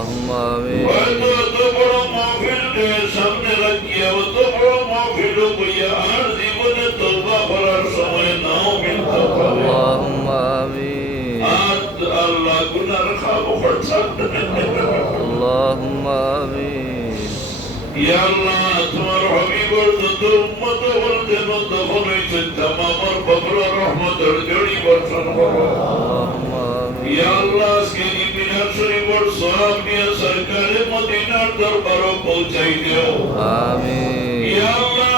اللهم آمين হয়তো এত বড় মাহফিলকে সামনে রাখিয়া অত বড় মাহফিল বইয়া আর জীবনে তওবা করার সময় নাও মিলতে পারে اللهم آمين আর আল্লাহ গুনার খাবার ছাড়তে اللهم آمين ইয়া আল্লাহ তোমার হাবিবর যত উম্মত বলতে দফন হয়েছে তামামের কবরে রহমতের জড়ি বর্ষণ করো اللهم آمين ইয়া আল্লাহ আজকে এই মিলাদ শরীফের সওয়াব নিয়ে সরকারে মদিনার দরবারে পৌঁছাই দিও آمين ইয়া আল্লাহ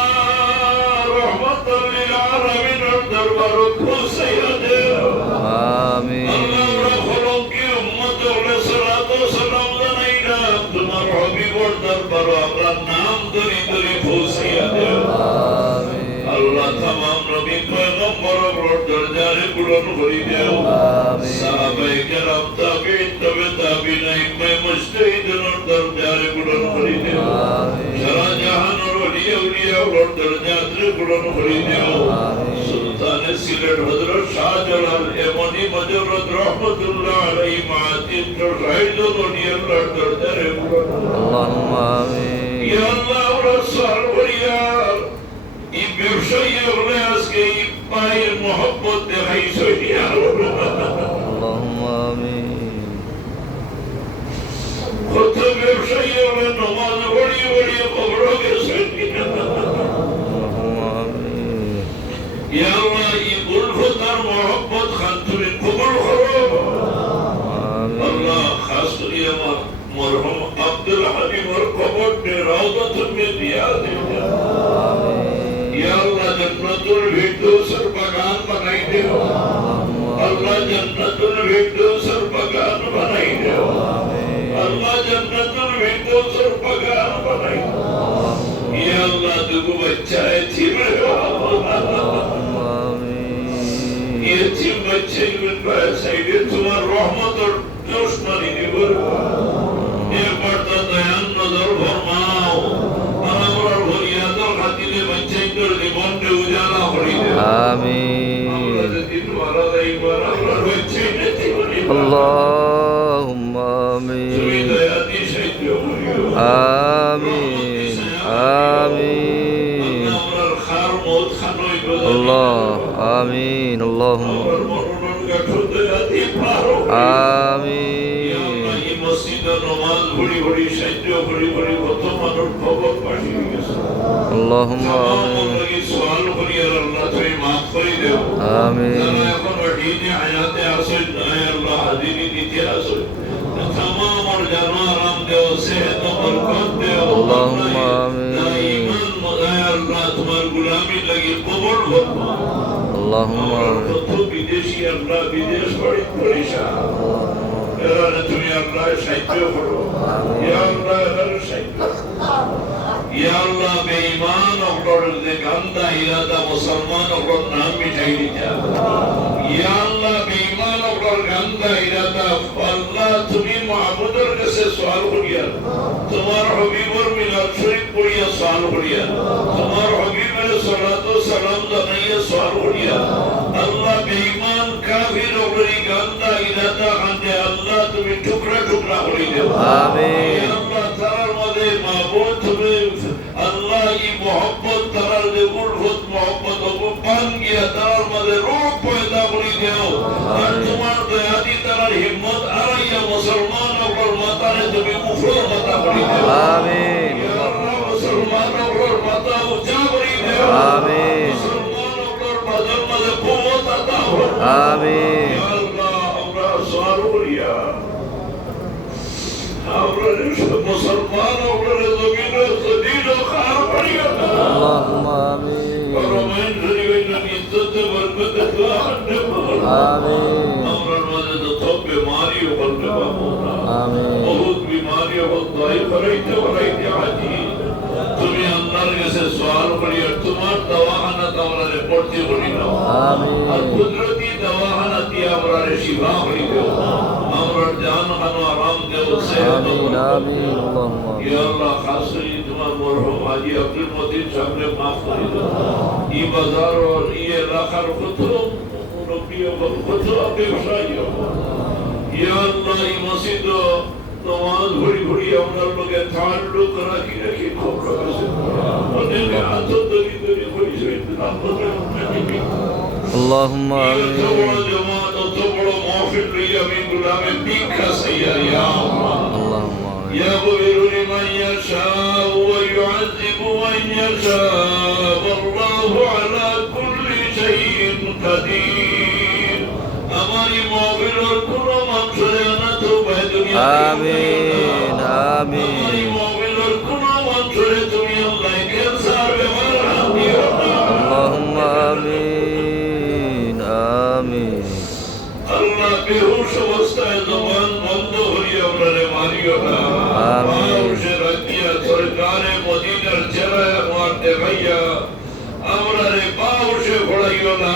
রহমতুল লিল আলামিনের দরবারে পৌঁছাইয়া দিও آمين আল্লাহ আমরা ফলকে উম্মত হলে সালাত ও সালাম জানাইলাম তোমার হাবিবর দরবারে আমরা নাম ধরে ধরে পৌঁছাইয়া দিও آمين আল্লাহ तमाम নবী পয়গম্বরের দরজারে পূরণ করে দাও آمين সাহাবায়ে কেরাম তাবিঈন তবে তাবিঈন ইমাম মুজতাহিদের দরজারে পূরণ করে দাও آمين সারা জাহানের ওলিয়ার দরজারে পূরণ করে দাও সুলতান সিলেট হযরত শাহজালাল এমনি মজরুদ রহমাতুল্লাহ আলাইহি মাআতিন রাইদুল ওলিয়ার দরজারে পূরণ اللهم آمين ইয়া আল্লাহ রাসূল ওলিয়া এই ব্যবসায়ী হলে আজকে এই পায়ের মহব্বত দেখাইছো ইয়া اللهم آمين কত ব্যবসায়ী হলে নামাজ পড়িয়ে পড়িয়ে কবর গেছে اللهم آمين ইয়া আল্লাহ এই উলফত আর মহব্বত খান তুমি কবুল করো آمين আল্লাহ খাস করে আমার মরহুম আব্দুল হালিমের কবরকে রাউদাতুল মে দিয়া দিও ইয়া আল্লাহ জান্নাতুল ফিরদৌসের বাগান বানাই দিও আল্লাহ জান্নাতুল ফিরদৌসের বাগান বানাই দিও আল্লাহ জান্নাতুল ফিরদৌসের বাগান বানাই দিও ইয়া আল্লাহ দুগো বাচ্চা এতিমে اللهم آمين এতিম বাচ্চাগুলোর সাইডে তোমার রহমতের রোশনাই দিও এরপর তো দয়ান নজর ফরমাও আমরা ভরিয়াদের খাতিরে বাচ্চাদের জীবনকে উজালা করে দিও آمين আমরা যদি মারা যাই মারা আমরা বাচ্চাদের জীবনে اللهم তুমি آمين দয়া দিয়ে সাহায্য করিও آمين آمين আমরা খার মত খানই বলে الله آمين اللهم আমরা মরণ গাঠো দয়া দিয়ে পারো آمين এই মসজিদে নামাজ ভরি ভরি সাহায্য ভরি ভরি কত মানুষ খবর পাঠিয়ে গেছে اللهم तमाम آمين लोग इस सवाल को ये अल्लाह तुम्हें माफ कर दे آمين जाना এখন ওটিনে হায়াতে আসে আল্লাহ হাজিরি দিতে আসে तमाम और জানো আরাম দেও সেহত বরকত দেও اللهم آمين দাইমান মজায় আল্লাহ তোমার গোলামি লাগি কবুল করো اللهم آمين কত বিদেশি আল্লাহ বিদেশ বাড়ি করিসা এরা তুমি আল্লাহ সাহায্য করো ইয়া আল্লাহ এর সাহায্য ইয়া আল্লাহ বেঈমান ওর যে গান্দা ইরাদা মুসলমান ওর নাম মিটাই দিতা ইয়া আল্লাহ বেঈমান ওর গান্দা ইরাদা আল্লাহ তুমি মাহবুবের কাছে সওয়াল করিয়া তোমার হাবিবের মিলাদ শরীফ পড়িয়া সওয়াল করিয়া তোমার হাবিবের সালাত ও সালাম জানাইয়া সওয়াল করিয়া আল্লাহ বেঈমান কাফির ওর গান্দা ইরাদা আনতে আল্লাহ তুমি টুকরা টুকরা করে দাও آمين আল্লাহ তার মধ্যে মাহবুব তুমি আল্লাহ এই মোহব্বত তার যে উলফত মোহব্বত ও পান গিয়া তার মধ্যে রূপ পয়দা করে দাও আর তোমার দয়াদি তার হিম্মত আরাইয়া মুসলমান ওর মাথায় তুমি উপর মাথা করে দাও آمين ইয়া আল্লাহ মুসলমান ওর মাথা উঁচা করে দাও آمين মুসলমান ওর মাথার মধ্যে কুওয়াত আতা করো آمين ইয়া আল্লাহ আমরা সওয়াল করিয়া আমরা মুসলমান আমরা জমিন জদিন খার করিয়া اللهم آمين রহমান শরীফের ইজ্জত বরকত দোয়া آمين আমরা মধ্যে যত বিমারি বলতে পাবো না آمين বহুত বিমারি বলতে করাইতে করাইতে আজি তুমি আল্লাহর কাছে সওয়াল করিয়া তোমার দওয়াখানা তোমরা পড়তে বলি না آمين আর কুদরতি দওয়াখানা দিয়ে আমরা শিফা করি দেও আমরা জান খানো আরাম দেও সেহত آمين آمين اللهم ইয়া আল্লাহ খাস করে তোমার মরহুম হাজী আব্দুল মতিন সাহেবকে মাফ করে দাও এই বাজার আর এই এলাকার কত মুরব্বী কত ব্যবসায়ী ইয়া আল্লাহ এই মসজিদ নামাজ আপনার লোকে তাল্লুক রাখি রাখি খবর আছে অনেকে আত্মদরি দরি পরিচয় দিলাম اللهم এত বড় آمين জমাত অত বড় মাহফিল লইয়া আমি গুলামে দীক্ষা সাইয়া ইয়া আল্লাহ اللهم آمين يغفر لمن يشاء ويعذب من يشاء والله على كل شيء قدير আমারই মাহফিলের কোনো মানুষের না তো ভাই দুনিয়া آمين آمين আমারই মাহফিলের কোনো মানুষের তুমি আল্লাহ ক্যান্সার বেমার দিও না اللهم آمين آمين আল্লাহ বেহুশ অবস্থায় জবান বন্ধ হয়ে আমরা মারিও না মানুষের রাখিয়া সরকারে মদিনার জেলায় আমার দেখাইয়া আমরা রে বাউসে পড়াইও না